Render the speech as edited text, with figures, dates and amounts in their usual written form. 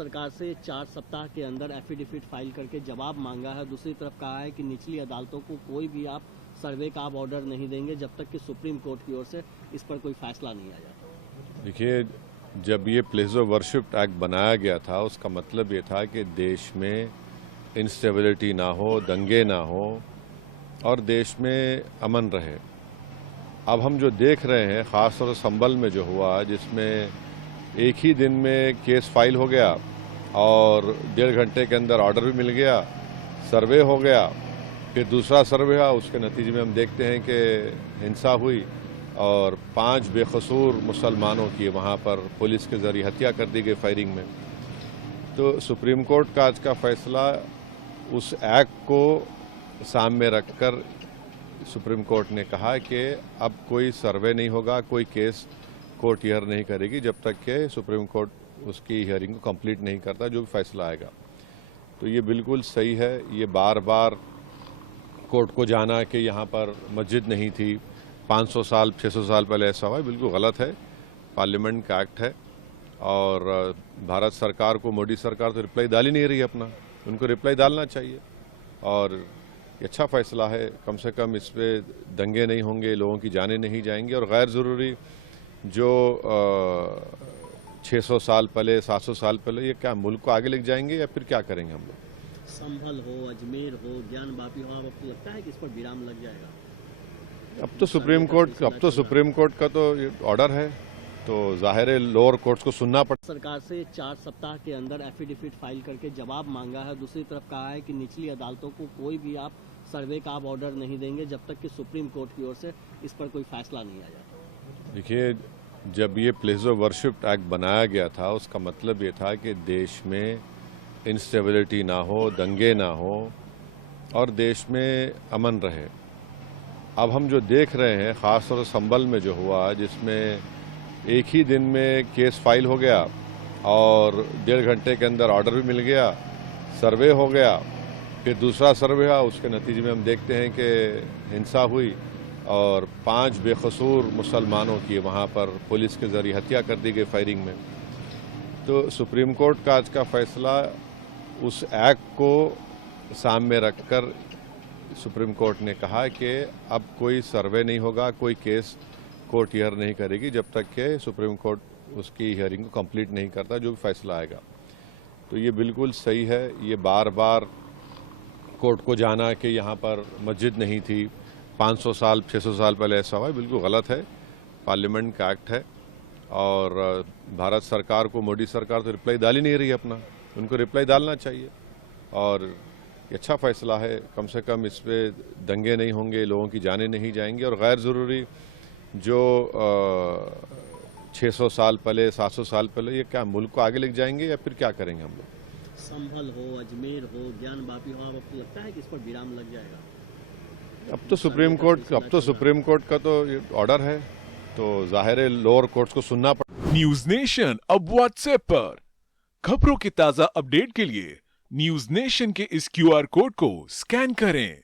सरकार से 4 सप्ताह के अंदर एफिडेविट फाइल करके जवाब मांगा है। दूसरी तरफ कहा है कि निचली अदालतों को कोई भी आप सर्वे का आप ऑर्डर नहीं देंगे जब तक कि सुप्रीम कोर्ट की ओर से इस पर कोई फैसला नहीं आ जाता। देखिए, जब ये प्लेस ऑफ वर्शिप एक्ट बनाया गया था उसका मतलब ये था कि देश में इंस्टेबिलिटी ना हो, दंगे ना हो और देश में अमन रहे। अब हम जो देख रहे हैं, ख़ासतौर से संभल में जो हुआ, जिसमें एक ही दिन में केस फाइल हो गया और 1.5 घंटे के अंदर ऑर्डर भी मिल गया, सर्वे हो गया, फिर दूसरा सर्वे हुआ, उसके नतीजे में हम देखते हैं कि हिंसा हुई और 5 बेकसूर मुसलमानों की वहाँ पर पुलिस के ज़रिए हत्या कर दी गई फायरिंग में। तो सुप्रीम कोर्ट का आज का फैसला उस एक्ट को सामने रखकर सुप्रीम कोर्ट ने कहा कि अब कोई सर्वे नहीं होगा, कोई केस कोर्ट हियर नहीं करेगी जब तक कि सुप्रीम कोर्ट उसकी हियरिंग को कंप्लीट नहीं करता, जो भी फैसला आएगा। तो ये बिल्कुल सही है। ये बार बार कोर्ट को जाना कि यहाँ पर मस्जिद नहीं थी, 500 साल 600 साल पहले ऐसा हुआ, बिल्कुल गलत है। पार्लियामेंट का एक्ट है और भारत सरकार को, मोदी सरकार तो रिप्लाई डाल ही नहीं रही है अपना, उनको रिप्लाई डालना चाहिए। और ये अच्छा फैसला है, कम से कम इस पर दंगे नहीं होंगे, लोगों की जानें नहीं जाएंगी और गैर ज़रूरी जो 600 साल पहले 700 साल पहले, ये क्या मुल्क को आगे लेके जाएंगे या फिर क्या करेंगे हम लोग? संभल हो, अजमेर हो, ज्ञानवापी हो, आपको लगता है कि इस पर विराम लग जाएगा? अब तो सुप्रीम कोर्ट का तो ऑर्डर है, तो जाहिर है लोअर कोर्ट्स को सुनना पड़ता। सरकार से 4 सप्ताह के अंदर एफिडेविट फाइल करके जवाब मांगा है। दूसरी तरफ कहा है कि निचली अदालतों को कोई भी आप सर्वे का आप ऑर्डर नहीं देंगे जब तक कि सुप्रीम कोर्ट की ओर से इस पर कोई फैसला नहीं आ जाता। देखिए, जब ये प्लेस ऑफ वर्शिप एक्ट बनाया गया था उसका मतलब ये था कि देश में इंस्टेबिलिटी ना हो, दंगे ना हो और देश में अमन रहे। अब हम जो देख रहे हैं, ख़ासतौर से संभल में जो हुआ, जिसमें एक ही दिन में केस फाइल हो गया और 1.5 घंटे के अंदर ऑर्डर भी मिल गया, सर्वे हो गया, फिर दूसरा सर्वे हुआ, उसके नतीजे में हम देखते हैं कि हिंसा हुई और 5 बेकसूर मुसलमानों की वहाँ पर पुलिस के ज़रिए हत्या कर दी गई फायरिंग में। तो सुप्रीम कोर्ट का आज का फैसला उस एक्ट को सामने रखकर सुप्रीम कोर्ट ने कहा कि अब कोई सर्वे नहीं होगा, कोई केस कोर्ट हियर नहीं करेगी जब तक कि सुप्रीम कोर्ट उसकी हियरिंग को कंप्लीट नहीं करता, जो भी फैसला आएगा। तो ये बिल्कुल सही है। ये बार बार कोर्ट को जाना कि यहाँ पर मस्जिद नहीं थी, 500 साल 600 साल पहले ऐसा हुआ, बिल्कुल गलत है। पार्लियामेंट का एक्ट है और भारत सरकार को, मोदी सरकार तो रिप्लाई डाल ही नहीं रही है अपना, उनको रिप्लाई डालना चाहिए। और ये अच्छा फैसला है, कम से कम इस पर दंगे नहीं होंगे, लोगों की जानें नहीं जाएंगी और गैर ज़रूरी जो 600 साल पहले 700 साल पहले, ये क्या मुल्क को आगे लेके जाएंगे या फिर क्या करेंगे हम लोग? संभल हो, अजमेर हो, ज्ञानवापी हो, आपको लगता है कि इस पर विराम लग जाएगा? अब तो सुप्रीम कोर्ट का तो ऑर्डर है, तो जाहिर है लोअर कोर्ट्स को सुनना पड़ता। न्यूज नेशन अब व्हाट्सएप पर खबरों के ताजा अपडेट के लिए न्यूज नेशन के इस QR कोड को स्कैन करें।